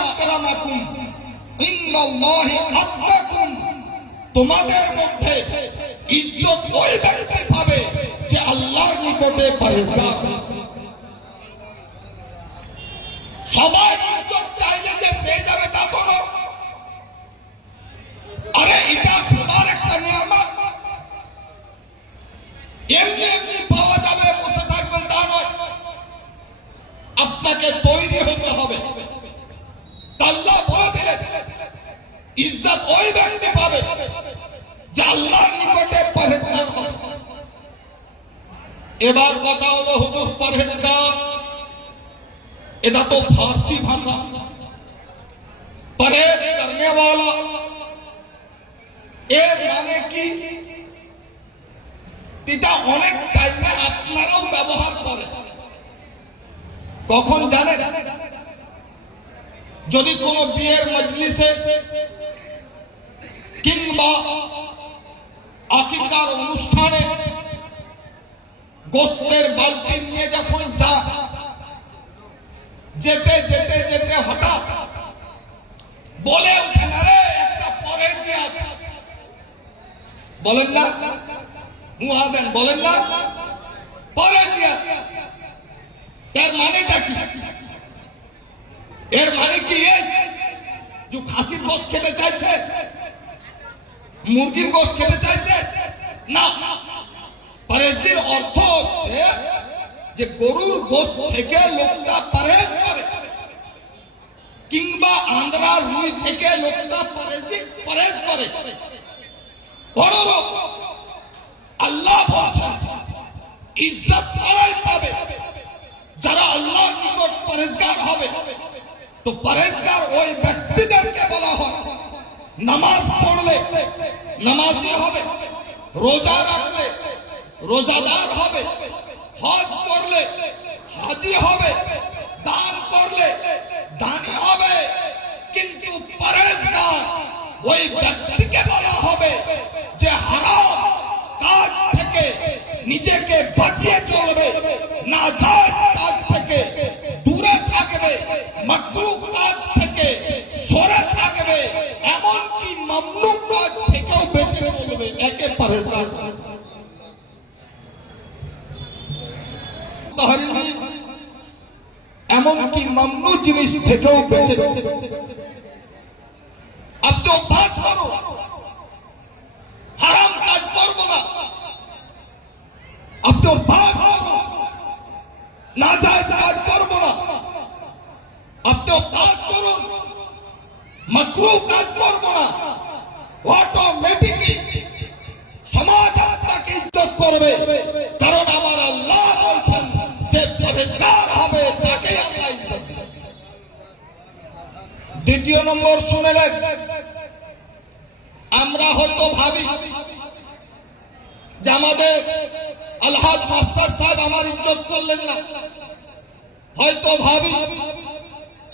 আকরামাকুম ইন্নাল্লাহি আত্তাকুম, তোমাদের মধ্যে ইজ্জত ওই ব্যক্তি পাবে যে আল্লাহর নিকটে পরহেজগার। সবাই ইজ্জত চাইলে যে পেয়ে যাবে তা তো না। আরে এটা খোদার একটা নিয়ামত, এমনি এমনি পাওয়া যাবে, বসে থাকবেন তা নয়। আপনাকে তৈরি হতে হবে। আল্লাহ বলে দিলেন ইজ্জত ওই ব্যক্তি পাবে যে আল্লাহর নিকটে পরহেজগার হবে। এবার কথা হলো হুজুর পরহেজগার, এটা তো ফার্সি ভাষা। পরহেজ করনে वाला এর মানে কি, এটা অনেক টাইমে আপনারাও ব্যবহার করে। কখন জানেন? যদি কোনো বিয়ের মজলিসে কিংবা আকিকার অনুষ্ঠানে গোস্তের বালতি নিয়ে যখন যেতে যেতে যেতে হঠাৎ বলে ওঠেন, আরে একটা পরেজি আছে, বলেন না? মুহাদেন বলেন না? পরেজি আছে। এর মানেটা কি? এর মানে কি এই যে খাসির গোস্ত খেতে চাইছে, মুরগির গোস্ত খেতে চাইছে না। পরেজির অর্থ হচ্ছে যে গরুর গোস্ত থেকে লোকটা পরহেজ করে, কিংবা আন্দ্রা রুই থেকে লোকটা পরহেজ করে। বড় লোক আল্লাহ বলছেন ইজ্জত তারাই পাবে যারা আল্লাহর নিকট পরহেজগার হবে। তো পরহেজগার ওই ব্যক্তিদেরকে বলা হয় নামাজ পড়লে নামাজি হবে, রোজা রাখলে রোজাদার হবে, হজ করলে হাজি হবে, দান করলে দানি হবে। কিন্তু পরহেজগার ওই ব্যক্তিকে বলা হবে যে হারাম কাজ থেকে নিজেকে বাঁচিয়ে চলবে, নাজায়েজ কাজ থেকে দূরে থাকবে, মাকরুহ কাজ থেকে সরে থাকবে, এমনকি মামনু কাজ থেকেও বেঁচে চলবে। একে পরহেজগার। এমনকি মামনু জিনিস থেকেও বেঁচে চলবে। আপনি অভ্যাস করো, হারাম কাজ করবো না। আপনি অভ্যাস করো, নাজায়েজ কাজ করবো না। আপনি অভ্যাস করুন, মাকরুহ কাজ করবো না। অটোমেটিকলি সমাজ আপনাকে ইজ্জত করবে, কারণ আমার আল্লাহ বলছেন যে পরহেজগার হবে তাকে আল্লাহ ইজ্জত দেবে। দ্বিতীয় নম্বর শুনেলেন, আমরা হয়তো ভাবি যে আমাদের আলহাজ মাস্টার সাহেব আমার ইজ্জত করলেন না। হয়তো ভাবি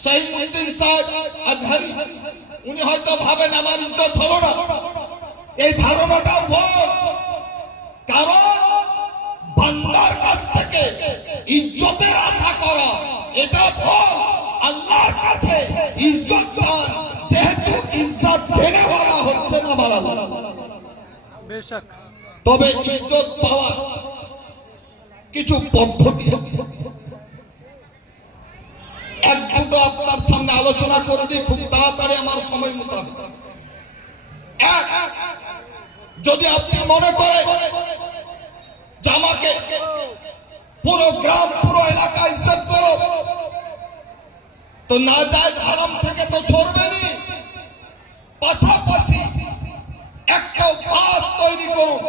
শহীদুদ্দিন সাহেব আজহারি উনি হয়তো ভাবেন আমার ইজ্জত হলো না। এই ধারণাটা ভুল। কারণ বান্দার কাছ থেকে ইজ্জতের আশা করা এটা ভুল। আল্লাহর কাছে ইজ্জত পান, যেহেতু ইজ্জত দেনে বলা হচ্ছে না আমার আল্লাহ। বেশক তবে ইজ্জত পাওয়ার কিছু পদ্ধতি আছে। এক দুটো আপনার সামনে আলোচনা করে দিই খুব তাড়াতাড়ি আমার সময় মোতাবেক। এক, যদি আপনি মনে করেন যে আমাকে পুরো গ্রাম পুরো এলাকা ইজ্জত করো, তো নাজায়েজ হারাম থেকে তো সরবেনি। পাশাপাশি একটা অভ্যাস তৈরি করুন,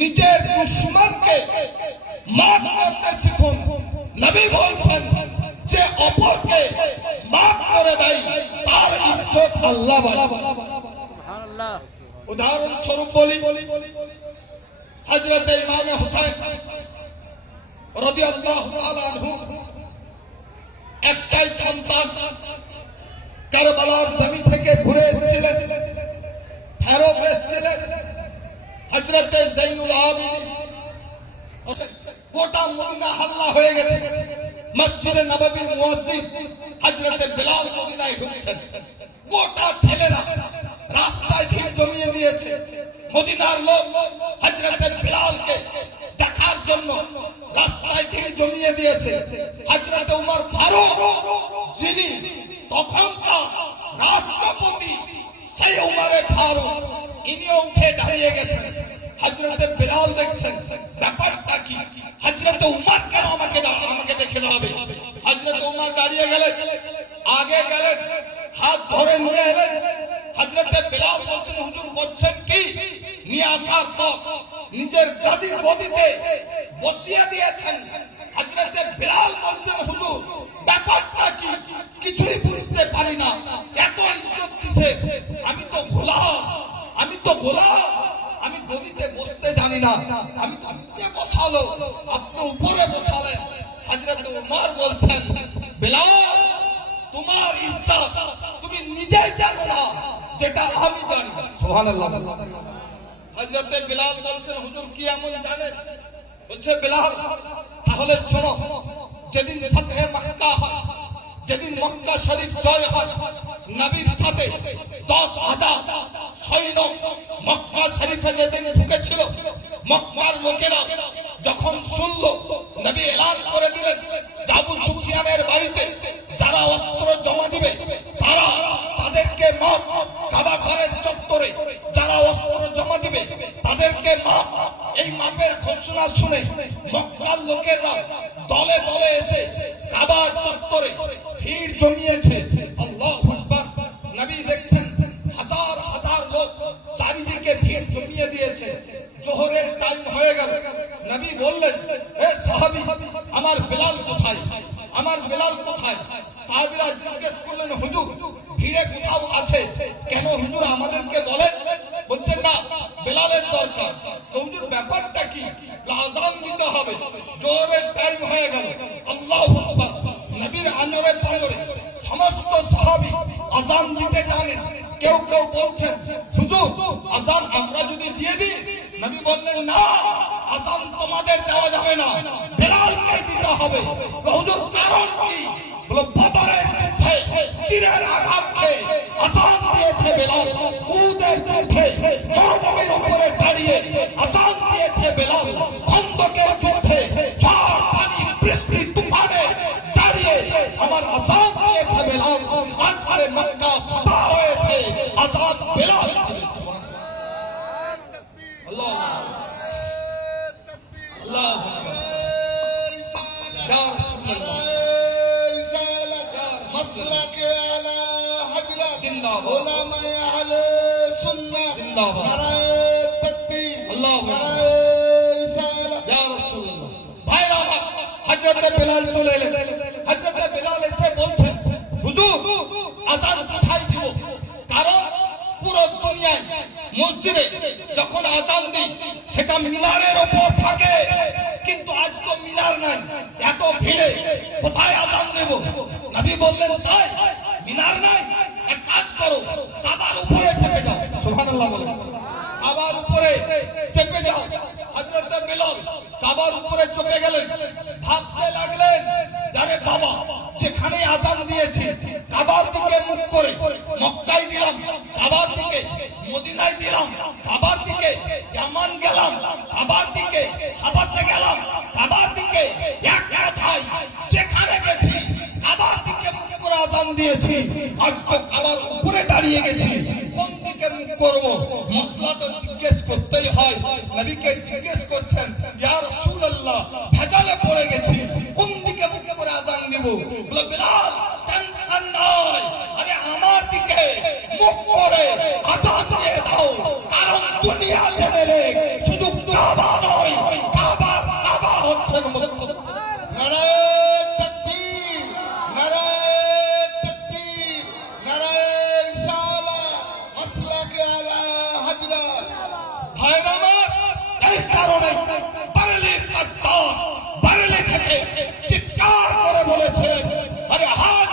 নিজের দুশমনকে মাফ করতে শিখুন। নবী বলছেন যে অপরকে মাফ করে দেয় তার ইজ্জত আল্লাহ বাড়ায়। সুবহানাল্লাহ। উদাহরণস্বরূপ বলি, হযরত ইমাম হুসাইন রাদিয়াল্লাহু তাআলা আনহু একটাই সন্তান, কারবালার জমি থেকে ঘুরে এসেছিলেন, ফেরত এসেছিলেন। হযরত জৈনুল আবিদিন, গোটা মদিনা হাল্লা হয়ে গেছে। মসজিদে নববীর মুয়াজ্জিন হযরতে বেলাল মদিনায় ঢুকছেন, গোটা ছেলেরা রাস্তায় ভিড় জমিয়ে দিয়েছে। মদিনার লোক হযরতে বেলালকে দেখার জন্য রাস্তায় ভিড় জমিয়ে দিয়েছে। হযরতে উমর ফারুক, যিনি তখনকার রাষ্ট্রপতি, সেই উমরে ফারুক, ইনিও উঠে দাঁড়িয়ে গেছেন। হযরতে বেলাল দেখছেন ব্যাপারটা কি, হযরতে উমর কেন আমাকে দেখে দাঁড়াবে। হযরতে উমর দাঁড়িয়ে গেলেন, আগে গেলেন, হাত ধরে নিয়ে এলেন। হযরতে বেলাল বলছেন, হুজুর করছেন কি? নিয়ে আসার পর নিজের গদিতে বসিয়ে দিয়েছেন। হযরতে বেলাল বলছেন, হুজুর ব্যাপারটা কি? কিছুই বুঝতে পারি না, এত ইজ্জত কিসে? আমি তো গোলাম, আমি গদিতে বসতে জানি না, আমি নিচে বসালো, আপনি উপরে বসালেন। হযরতে উমর বলছেন, বেলাল তোমার ইজ্জত তুমি নিজেই জানো না, যেটা আমি জানি। সুবহানাল্লাহ। হযরতে বেলাল বলছেন, হুজুর কি এমন জানেন? বলছে, বেলাল তাহলে শোনো, যেদিন ফতহে মক্কা হয়, যেদিন মক্কা শরীফ জয় হয়, নবীর সাথে 10,000 সৈন্য মক্কা শরীফে যেদিন ঢুকেছিল, মক্কার লোকেরা যখন শুনল, নবী এলান করে দিলেন, আবু সুফিয়ানের বাড়িতে যারা অস্ত্র জমা দিবে তাদেরকে মাপ, কাবা ঘরের চত্বরে যারা অস্ত্র জমা দিবে তাদেরকে মাপ। এই মাপের ঘোষণা শুনে মক্কার লোকেরা দলে দলে এসে কাবার চত্বরে ভিড় জমিয়েছে। আল্লাহু আকবার। নবী দেখছেন হাজার হাজার লোক চারিদিকে ভিড় জমিয়ে দিয়েছে। জোহরের টাইম হয়ে গেল। নবী বললেন, হে সাহাবী, আমার বেলাল কোথায়? আমার বেলাল কোথায়? সাহাবীরা জিজ্ঞেস করলেন, হুজুর ভিড়ে কোথাও আছে, কেন হুজুর আমাদেরকে বলেন? বলছেন, না বেলালের দরকার। হুজুর ব্যাপারটা কি? আযান দিতে হবে, জোহরের টাইম হয়ে গেল। আল্লাহু আকবার। নবীর আনরে পানরে সমস্ত সাহাবী আযান দিতে জানেন। কেউ কেউ বলছেন, হুজুর আযান আমরা যদি দিয়ে দিই? নবী বললেন, না, আযান তোমাদের দেওয়া যাবে না, বেলালকে দিতে হবে। হুজুর কারণ কি? বলে, বদরের যুদ্ধে তীরের আঘাত খেয়ে আযান দিয়েছে বেলাল। উহুদের যুদ্ধে মরুভূমির উপরে দাঁড়িয়ে আযান দিয়েছে বেলাল। খন্দকের যুদ্ধে ঝড় পানি বৃষ্টি তুফানে দাঁড়িয়ে আমার আযান দিয়েছে বেলাল। আজকে মক্কা ফাতহ হয়েছে, আযান বেলাল। আল্লাহ আল্লাহ مسلك على حضرت علماء اهل سنة نعرہ تکبیر نعرہ رسالت یا رسول اللہ۔ ভাইরা আমার, হযরত বেলাল চলে এলেন। হযরত বেলাল এসে বলছেন, হুজুর আযান কোথায় দিব? কারণ পুরো দুনিয়ায় মসজিদে যখন আযান দিই সেটা মিনারের উপর থাকে, কিন্তু আজ তো মিনার নাই, এত ভিড়ে কোথায় আযান দেব? নবী বললেন, তাই মিনার নাই, এক কাজ করো, কাবার উপরে চেপে যাও। সুবহানাল্লাহ বলে, কাবার উপরে চেপে যাও। হযরত বেলাল কাবার উপরে চেপে গেলেন। ভাবতে লাগলেন, আরে বাবা, যেখানে আযান দিয়েছি কাবার দিকে মুখ করে, মক্কায় দিলাম কাবার দিকে, মদিনায় দিলাম কাবার দিকে, ইয়ামান গেলাম কাবার দিকে, হাবাসে গেলাম কাবার দিকে, এক কথায় যেখানে গেছি কাবার দিকে মুখ করে আযান দিয়েছি। আজ তো কাবার উপরে দাঁড়িয়ে গেছি, কোন দিকে মুখ করবো? মসলা তো জিজ্ঞেস করতেই হয়। নবীকে জিজ্ঞেস করছেন, ইয়া রাসূলুল্লাহ, ভেজালে পড়ে গেছি, কোন দিকে মুখ করে আযান দিব? বলে, বেলাল টেনশন নয়, আরে আমার দিকে মুখ করে আযান দিয়ে দাও। কারণ দুনিয়া জেনে নে, শুধু কাবা নয়, কাবা হচ্ছে মুসলমান। নারায়ে তাকবীর, নারায়ে তাকবীর, নারায়ে রিসালাত, মাসলাকে আলা হযরত। ভাইরা আমার, এই কারণে বারেলির তাজদার বারেলি থেকে চিৎকার করে বলেছে, আরে হাজ